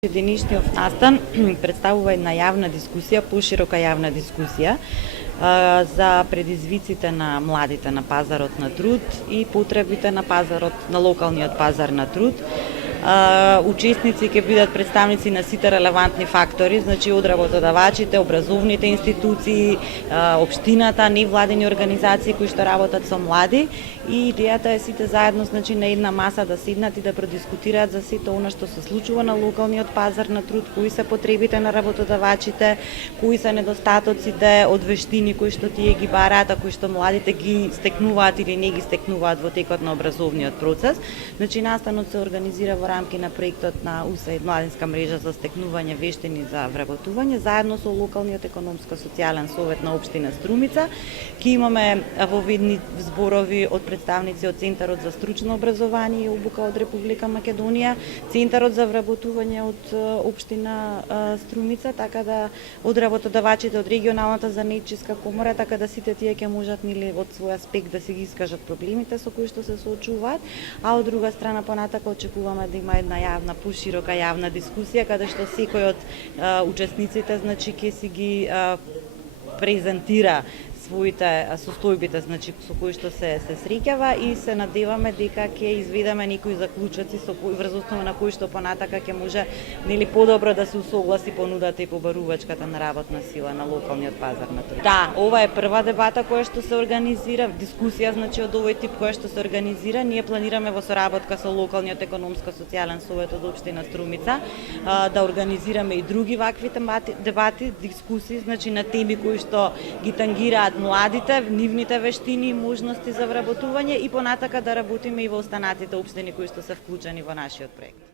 Денешниот настан представува една јавна дискусија, поширока јавна дискусија за предизвиците на младите на пазарот на труд и потребите на пазарот, на локалниот пазар на труд. Учесници ќе бидат представници на сите релевантни фактори, значи од работодавачите, образовните институции, општината, невладени организации кои што работат со млади, и идејата е сите заедно, значи, на една маса да седнат и да продискутираат за сето она што се случува на локалниот пазар на труд, кои се потребите на работодавачите, кои се недостатоците од вештини кои што тие ги бараат, а кои што младите ги стекнуваат или не ги стекнуваат во текот на образовниот процес. Значи, настанот се организира во рамки на проектот на УСАИД младинска мрежа за стекнување вештини за вработување, заедно со локалниот економско-социјален совет на општина Струмица. Ке имаме воведни зборови од представници од Центарот за стручно образование и обука од Република Македонија, Центарот за вработување од општина Струмица, така да од работодавачите од регионалната занаетчиска комора, така да сите тие ќе можат од свој аспект да си ги искажат проблемите со кои што се соочуваат, а од друга страна понатака очекуваме да има една јавна, поширока јавна дискусија каде што секој од учесниците, значи, ќе си ги презентира своите состојбите, значи, со кои што се среќава, и се надеваме дека ќе изведеме некои заклучоци со кои, врз основа на кои што понатака ќе може подобро да се усогласи понудата и побарувачката на работна сила на локалниот пазар на труд. Да, ова е прва дебата која што се организира, дискусија, значи, од овој тип која што се организира. Ние планираме во соработка со локалниот економско-социјален совет од општина Струмица да организираме и други вакви дебати, дискусии, значи, на теми кои што ги тангираат младите, нивните вештини и можности за вработување, и понатака да работиме и во останатите општини кои што се вклучени во нашиот проект.